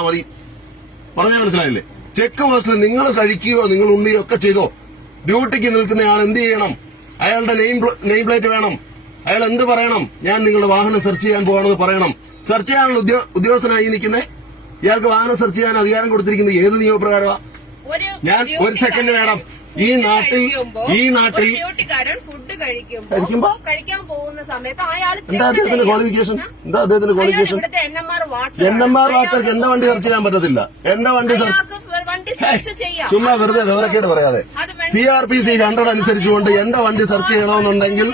മതി. പറഞ്ഞാൽ മനസ്സിലായില്ലേ? ചെക്ക് പോസ്റ്റിൽ നിങ്ങൾ കഴിക്കുകയോ നിങ്ങൾ ഉണ്ണിയോ ഒക്കെ ചെയ്തോ. ഡ്യൂട്ടിക്ക് നിൽക്കുന്ന ആൾ എന്ത് ചെയ്യണം? അയാളുടെ നെയിം നെയിം പ്ലേറ്റ് വേണം. അയാൾ എന്ത് പറയണം? ഞാൻ നിങ്ങളുടെ വാഹനം സെർച്ച് ചെയ്യാൻ പോകണമെന്ന് പറയണം. സെർച്ച് ചെയ്യാനുള്ള ഉദ്യോ- ഉദ്യോഗസ്ഥനായി നിൽക്കുന്നത് ഇയാൾക്ക് വാഹനം സെർച്ച് ചെയ്യാൻ അധികാരം കൊടുത്തിരിക്കുന്നത് ഏത് നിയമപ്രകാരമാണ് ഞാൻ ഒരു സെക്കൻഡ് വേണം. ഈ നാട്ടിൽ ഈ നാട്ടിൽ ഫുഡ് കഴിക്കുമ്പോ? കഴിക്കാൻ പോകുന്ന സമയത്ത് അയാൾ എന്താ അദ്ദേഹത്തിന്റെ ക്വാളിഫിക്കേഷൻ എന്താ അദ്ദേഹത്തിന്റെ ക്വാളിഫിക്കേഷൻ എൻ എം ആർ വാച്ചർക്ക് എന്റെ വണ്ടി സെർച്ച് ചെയ്യാൻ പറ്റത്തില്ല. എന്റെ വണ്ടി ചുമ്മാ വെറുതെ വിവരക്കേട് പറയാതെ. C R P C hundred അനുസരിച്ചുകൊണ്ട് എന്റെ വണ്ടി സെർച്ച് ചെയ്യണമെന്നുണ്ടെങ്കിൽ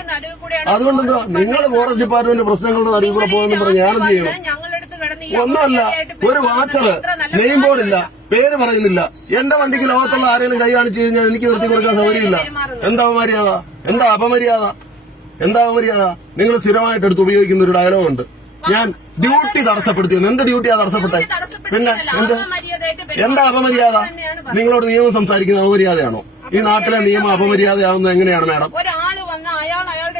അതുകൊണ്ട് എന്താ നിങ്ങൾ ഫോറസ്റ്റ് ഡിപ്പാർട്ട്മെന്റ് പ്രശ്നങ്ങളുടെ നടുവിൽ കൂടെ പോകുമെന്ന് പറഞ്ഞ് ഞാനെന്ത് ചെയ്യണം. ഒന്നല്ല ഒന്നുമല്ല ഒരു വാച്ചറ് ഇത്ര ബോർഡ് ഇല്ല. പേര് പറയുന്നില്ല. എന്റെ വണ്ടിക്ക് ലോകത്തുള്ള ആരെങ്കിലും കൈ കാണിച്ചു കഴിഞ്ഞാൽ എനിക്ക് നിർത്തി കൊടുക്കാൻ സൗകര്യമില്ല. എന്താ അപമര്യാദ? എന്താ അപമര്യാദ? എന്താ അപമര്യാദ? നിങ്ങൾ സ്ഥിരമായിട്ട് എടുത്ത് ഉപയോഗിക്കുന്ന ഒരു ഡയലോഗ് ഉണ്ട്. ഞാൻ ഡ്യൂട്ടി തടസ്സപ്പെടുത്തിയെന്ന്. എന്ത് ഡ്യൂട്ടിയാ തടസ്സപ്പെട്ടെ? പിന്നെ എന്ത്? എന്താ അപമര്യാദ? നിങ്ങളോട് നിയമം സംസാരിക്കുന്ന അപമര്യാദയാണോ? ഈ നാട്ടിലെ നിയമം അപമര്യാദയാവുന്നത് എങ്ങനെയാണ് മാഡം? അയാൾ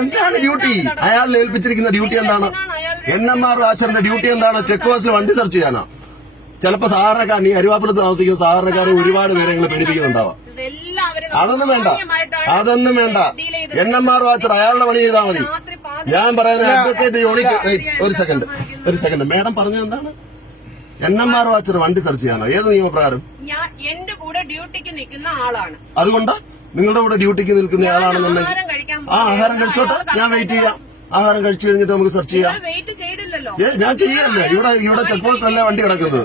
എന്താണ് ഡ്യൂട്ടി അയാളെ ഏൽപ്പിച്ചിരിക്കുന്ന ഡ്യൂട്ടി എന്താണ്? എൻ എം ആർ ആച്ചറിന്റെ ഡ്യൂട്ടി എന്താണ്? ചെക്ക് പോസ്റ്റിൽ വണ്ടി സെർച്ച് ചെയ്യാനാ? ചിലപ്പോ സാധാരണക്കാർ ഈ അരുവാപ്പുറത്ത് താമസിക്കുന്ന സാധാരണക്കാരെ ഒരുപാട് പേരെ നിങ്ങൾ പേടിപ്പിക്കുന്നുണ്ടാവാം. അതൊന്നും വേണ്ട. അതൊന്നും വേണ്ട. എൻ എം ആർ വാച്ചർ അയാളുടെ പണി ചെയ്താൽ മതി. ഞാൻ പറയുന്ന അഡ്വക്കേറ്റ് യൂണിക് ഒരു സെക്കൻഡ് ഒരു സെക്കൻഡ് മേഡം പറഞ്ഞത് എന്താണ്? എൻ എം ആർ വാച്ചർ വണ്ടി സെർച്ച് ചെയ്യാനോ? ഏത് നിയമപ്രകാരം? ഞാൻ എന്റെ കൂടെ ഡ്യൂട്ടിക്ക് നിൽക്കുന്ന ആളാണ്. അതുകൊണ്ട്? നിങ്ങളുടെ കൂടെ ഡ്യൂട്ടിക്ക് നിൽക്കുന്ന ആളാണെന്നുണ്ടെങ്കിൽ ആഹാരം കഴിക്കാൻ ആ ആഹാരം കഴിച്ചോട്ടെ. ഞാൻ വെയിറ്റ് ചെയ്യാം. ആഹാരം കഴിച്ചു കഴിഞ്ഞിട്ട് നമുക്ക് സെർച്ച് ചെയ്യാം. ഞാൻ ചെയ്യല്ലേ ഇവിടെ ഇവിടെ ചെക്ക് പോസ്റ്റ് അല്ല വണ്ടി കിടക്കുന്നത്?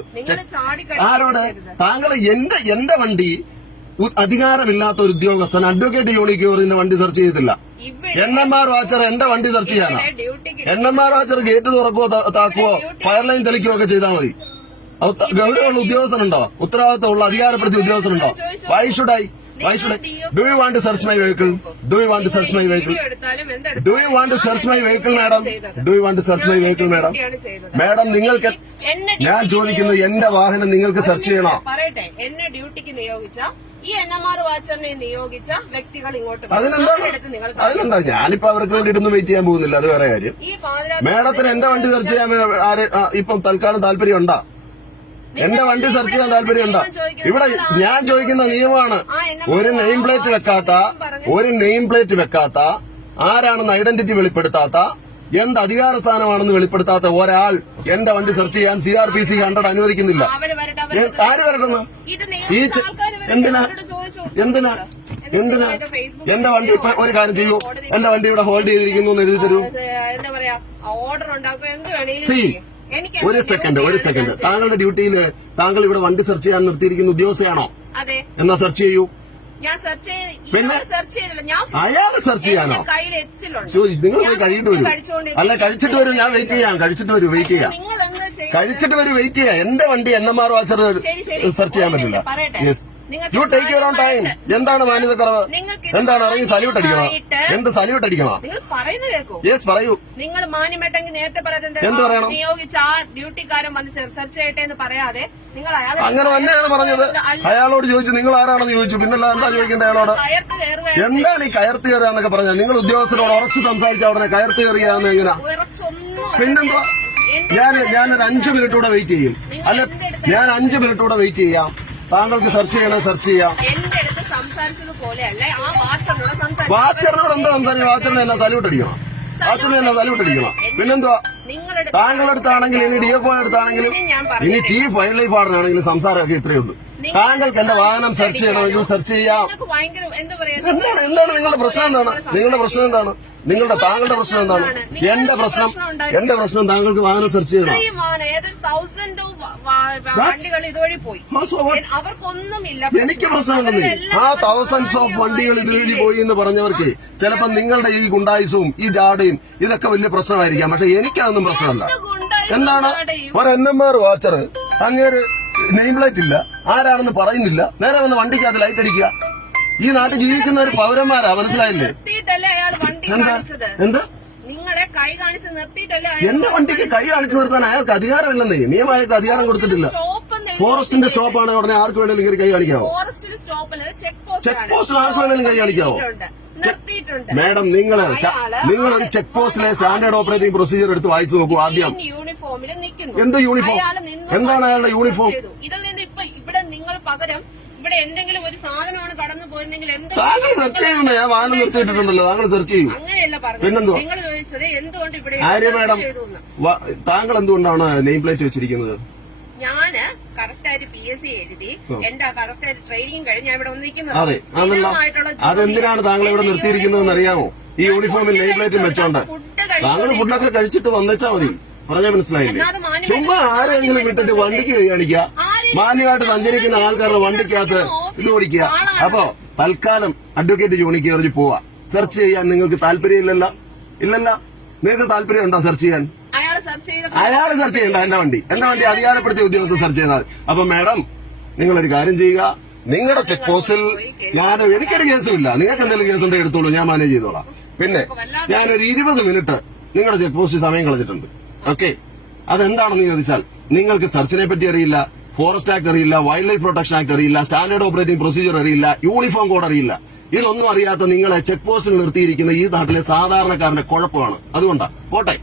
ആരോട്? താങ്കൾ എന്റെ എന്റെ വണ്ടി അധികാരമില്ലാത്ത ഒരു ഉദ്യോഗസ്ഥൻ അഡ്വക്കേറ്റ് യൂണിക്യൂറിന്റെ വണ്ടി സെർച്ച് ചെയ്തില്ല എൻ എം ആർ വാച്ചർ എന്റെ വണ്ടി സെർച്ച് ചെയ്യാനാ. N M R watcher gate തുറക്കുവോ താക്കുവോ ഫയർ ലൈൻ തെളിക്കുകയോ ഒക്കെ ചെയ്താൽ മതി. ഗൗരവമുള്ള ഉദ്യോഗസ്ഥനുണ്ടോ? ഉത്തരവാദിത്തമുള്ള അധികാരപ്പെടുത്തിയ ഉദ്യോഗസ്ഥനുണ്ടോ? Why should I why should I do you want search my vehicle do you want search my vehicle video എടുത്താലും do എന്തെടുത്താലും you want search my vehicle madam do you want search my vehicle madam madam നിങ്ങൾക്ക് ഞാൻ ചോദിക്കുന്നത് എന്റെ വാഹനം നിങ്ങൾക്ക് search ചെയ്യണോ? പറയട്ടെ. എന്നെ ഡ്യൂട്ടിക്ക് നിയോഗിച്ച ഈ എൻ എം ആർ വാച്ചറിനെ നിയോഗിച്ച വ്യക്തികൾ ഇങ്ങോട്ട് അതിനെന്താ അതിനെന്താണ് അതിനെന്താ? ഞാനിപ്പോ അവർക്ക് വേണ്ടിയിട്ടൊന്നും വെയിറ്റ് ചെയ്യാൻ പോകുന്നില്ല. അത് വേറെ കാര്യം. ഈ മാഡത്തിന് എന്റെ വണ്ടി സെർച്ച് ചെയ്യാൻ ആര് ഇപ്പം തൽക്കാലം താല്പര്യം ഉണ്ടാ എന്റെ വണ്ടി സെർച്ച് ചെയ്യാൻ താല്പര്യം എന്താ ഇവിടെ ഞാൻ ചോദിക്കുന്ന നിയമമാണ്. ഒരു നെയിം പ്ലേറ്റ് വെക്കാത്ത ഒരു നെയിം പ്ലേറ്റ് വെക്കാത്ത ആരാണെന്ന് ഐഡന്റിറ്റി വെളിപ്പെടുത്താത്ത എന്ത് അധികാര സ്ഥാനമാണെന്ന് വെളിപ്പെടുത്താത്ത ഒരാൾ എന്റെ വണ്ടി സെർച്ച് ചെയ്യാൻ C R P C hundred അനുവദിക്കുന്നില്ല. ആര് വരട്ടെന്ന്? ഈ. എന്തിനാ? എന്തിനാ? എന്തിനാ എന്റെ വണ്ടി ഇപ്പൊ ഒരു കാര്യം ചെയ്യൂ. എന്റെ വണ്ടി ഇവിടെ ഹോൾഡ് ചെയ്തിരിക്കുന്നു എന്ന് എഴുതി തരൂ. എന്താ പറയാ? ഓർഡർ ഉണ്ടാക്കും ഒരു സെക്കൻഡ് ഒരു സെക്കൻഡ് താങ്കളുടെ ഡ്യൂട്ടിയിൽ താങ്കൾ ഇവിടെ വണ്ടി സെർച്ച് ചെയ്യാൻ നിർത്തിയിരിക്കുന്ന ഉദ്യോഗസ്ഥയാണോ? എന്നാ സെർച്ച് ചെയ്യൂ. ഞാൻ സെർച്ച് ചെയ്ത് പിന്നെ? അയാൾ സെർച്ച് ചെയ്യാനോ? നിങ്ങൾ പോയി കഴിയിട്ട് വരൂ. അല്ല കഴിച്ചിട്ട് വരും. ഞാൻ വെയിറ്റ് ചെയ്യാം. കഴിച്ചിട്ട് വരും വെയിറ്റ് ചെയ്യാം. കഴിച്ചിട്ട് വരും വെയിറ്റ് ചെയ്യാം. എന്റെ വണ്ടി N M R watcher. Search ചെയ്യാൻ പറ്റില്ല. Yes you take your own time എന്താണ് മാന്യതക്കുറവ് എന്താണ് ഇറങ്ങി സല്യൂട്ട് അടിക്കണോ? എന്ത് സല്യൂട്ട് അടിക്കണോ? പറയുന്നത് കേൾക്കൂ. യെസ് പറയൂ. നിങ്ങൾ മാന്യമായിട്ടെങ്കിൽ നേരത്തെ പറയാൻ എന്ത് പറയണം? നിയോഗിച്ച ആ ഡ്യൂട്ടിക്കാരൻ വന്ന് സെർച്ച് ചെയ്യട്ടെ എന്ന് പറയാതെ നിങ്ങൾ അയാൾ അങ്ങനെ തന്നെയാണ് പറഞ്ഞത്. അയാളോട് ചോദിച്ചു നിങ്ങൾ ആരാണെന്ന് ചോദിച്ചു? പിന്നല്ല എന്താ ചോദിക്കേണ്ട അയാളോട്? എന്താണ് ഈ കയർത്ത് കയറുക എന്നൊക്കെ പറഞ്ഞത് നിങ്ങൾ ഉദ്യോഗസ്ഥരോട് ഉറച്ചു സംസാരിച്ച അവിടെ കയർത്ത് കയറിയാന്ന് എങ്ങനെ? പിന്നെന്തോ ഞാൻ ഞാനൊരു അഞ്ചു മിനിറ്റ് കൂടെ വെയിറ്റ് ചെയ്യും. അല്ലെ ഞാൻ അഞ്ചു മിനിറ്റ് കൂടെ വെയിറ്റ് ചെയ്യാം. താങ്കൾക്ക് സെർച്ച് ചെയ്യണേ സെർച്ച് ചെയ്യാം. വാച്ചറിനോട് എന്താ സംസാരിക്കും വാച്ചറിനെ എല്ലാം സല്യൂട്ട് അടിക്കണം. വാച്ചറിനെ എല്ലാം സല്യൂട്ട് അടിക്കണം. പിന്നെന്തുവാ? നിങ്ങളുടെ താങ്കളുടെ അടുത്താണെങ്കിലും ഇനി ഡി എഫ് അടുത്താണെങ്കിലും. ഇനി ചീഫ് വൈൽഡ് ലൈഫ് ആണെങ്കിലും സംസാരമൊക്കെ ഇത്രയേ ഉള്ളൂ. താങ്കൾക്ക് എന്റെ വാഹനം സെർച്ച് ചെയ്യണമെങ്കിൽ സെർച്ച് ചെയ്യാം. എന്താണ്? എന്താണ് നിങ്ങളുടെ പ്രശ്നം എന്താണ്? നിങ്ങളുടെ പ്രശ്നം എന്താണ്? നിങ്ങളുടെ താങ്കളുടെ പ്രശ്നം എന്താണ്? എന്റെ പ്രശ്നം എന്റെ പ്രശ്നം താങ്കൾക്ക് വാഹനം സെർച്ച് ചെയ്യണം? എനിക്ക് പ്രശ്നമുണ്ടെന്നേ ആ തൗസൻഡ്സ് ഓഫ് വണ്ടികൾ ഇതുവഴി പോയി എന്ന് പറഞ്ഞവർക്ക് ചിലപ്പോ നിങ്ങളുടെ ഈ ഗുണ്ടായുസവും ഈ ജാടയും ഇതൊക്കെ വലിയ പ്രശ്നമായിരിക്കാം. പക്ഷെ എനിക്കതൊന്നും പ്രശ്നമല്ല. എന്താണ്? ഒരു എൻ എം ആർ വാച്ചർ അങ്ങേര് നെയിം പ്ലേറ്റ് ഇല്ല. ആരാണെന്ന് പറയുന്നില്ല. നേരെ വന്ന് വണ്ടിക്കകത്ത് ലൈറ്റ് അടിക്കുക. ഈ നാട്ടിൽ ജീവിക്കുന്ന ഒരു പൗരന്മാരാ മനസ്സിലായില്ലേ? എന്താ? എന്താ? എന്റെ വണ്ടിക്ക് കൈ കാണിച്ചു നിർത്താൻ അയാൾക്ക് അധികാരമില്ലെന്നേ. നിയമം അയാൾക്ക് അധികാരം കൊടുത്തിട്ടില്ല. ഫോറസ്റ്റിന്റെ സ്റ്റോപ്പ് ആണ്. ഉടനെ ആർക്ക് വേണമെങ്കിലും കയറി കൈ കാണിക്കാവോ? ചെക്ക് പോസ്റ്റ് ചെക്ക് പോസ്റ്റിൽ ആർക്ക് വേണമെങ്കിലും കൈ കാണിക്കാവോ? മാഡം നിങ്ങൾ നിങ്ങൾ ഒരു ചെക്ക് പോസ്റ്റിലെ സ്റ്റാൻഡേർഡ് ഓപ്പറേറ്റിംഗ് പ്രൊസീജിയർ എടുത്ത് വായിച്ചു നോക്കൂ ആദ്യം. യൂണിഫോമിൽ നിൽക്കുന്നു. എന്ത് യൂണിഫോം? എന്താണ് അയാളുടെ യൂണിഫോം? ഇതിൽ നിന്ന് ഇപ്പൊ ഇവിടെ നിങ്ങൾ പകരം ഇവിടെ എന്തെങ്കിലും ഒരു സാധനമാണ് കടന്നു പോയിരുന്നെങ്കിൽ താങ്കൾ സെർച്ച് ചെയ്യുന്നുണ്ട് ഞാൻ വാഹനം നിർത്തിയിട്ടുണ്ടല്ലോ താങ്കൾ സെർച്ച് ചെയ്യൂ. അങ്ങനെയല്ല പറഞ്ഞത്. പിന്നെന്തുവാ? നിങ്ങൾ ചോദിച്ചത് എന്തുകൊണ്ട് ഇവിടെ ആര്യ search മാഡം ചെയ്തു എന്ന്. വ- താങ്കൾ എന്തുകൊണ്ടാണ് നെയിം പ്ലേറ്റ് വെച്ചിരിക്കുന്നത്? ഞാൻ കറക്റ്റായിട്ട് പി എസ് സി എഴുതി എന്റെ കറക്റ്റായിട്ട് ട്രെയിനിങ് കഴിഞ്ഞ് ഞാൻ ഇവിടെ വന്നിരിക്കുന്നത് അതെ അതല്ല സ്ഥിരമായിട്ടുള്ള ജോലി. അതെന്തിനാണ് താങ്കൾ ഇവിടെ എന്റെ നിർത്തിയിരിക്കുന്നതെന്ന് അറിയാമോ ഈ യൂണിഫോമിൽ നെയിം പ്ലേറ്റ് വെച്ചോണ്ട്. ഫുഡ് കഴിച്ചു താങ്കൾ ഫുഡൊക്കെ കഴിച്ചിട്ട് വന്നേച്ചാ മതി. പറഞ്ഞാൽ മനസ്സിലായില്ലേ? ചുമ്മാ ആരെങ്കിലും വിട്ടിട്ട് വണ്ടിക്ക് കൈ മാന്യമായിട്ട് സഞ്ചരിക്കുന്ന ആൾക്കാരുടെ വണ്ടിക്കകത്ത് ഇത് ഓടിക്കുക. അപ്പോ തൽക്കാലം അഡ്വക്കേറ്റ് ജോണിക്ക് എറിഞ്ഞ് പോവാ. സെർച്ച് ചെയ്യാൻ നിങ്ങൾക്ക് താല്പര്യമില്ലല്ലോ ഇല്ലല്ല? നിങ്ങൾക്ക് താല്പര്യം ഉണ്ടോ സെർച്ച് ചെയ്യാൻ? അയാൾ സെർച്ച് ചെയ്യണ്ട എന്റെ വണ്ടി. എന്റെ വണ്ടി അധികാരപ്പെടുത്തിയ ഉദ്യോഗസ്ഥർ സെർച്ച് ചെയ്താൽ. അപ്പൊ മാഡം നിങ്ങളൊരു കാര്യം ചെയ്യുക. നിങ്ങളുടെ ചെക്ക് പോസ്റ്റിൽ ഞാൻ എനിക്കൊരു കേസും ഇല്ല. നിങ്ങൾക്ക് എന്തെങ്കിലും കേസ് ഉണ്ടെങ്കിൽ എടുത്തോളൂ. ഞാൻ മാനേജ് ചെയ്തോളാം. പിന്നെ ഞാനൊരു ഇരുപത് മിനിറ്റ് നിങ്ങളുടെ ചെക്ക് പോസ്റ്റിൽ സമയം കളഞ്ഞിട്ടുണ്ട്. ഓക്കെ. അതെന്താണെന്ന് ചോദിച്ചാൽ നിങ്ങൾക്ക് സെർച്ചിനെ പറ്റി അറിയില്ല ഫോറസ്റ്റ് ആക്ട് അറിയില്ല വൈൽഡ് ലൈഫ് പ്രൊട്ടക്ഷൻ ആക്ട് അറിയില്ല സ്റ്റാൻഡേർഡ് ഓപ്പറേറ്റിംഗ് പ്രൊസീജിയർ അറിയില്ല യൂണിഫോം കോഡ് അറിയില്ല. ഇതൊന്നും അറിയാത്ത നിങ്ങളെ ചെക്ക് പോസ്റ്റിൽ നിർത്തിയിരിക്കുന്ന ഈ നാട്ടിലെ സാധാരണക്കാരന്റെ കുഴപ്പമാണ്. അതുകൊണ്ടാ പോട്ടെ.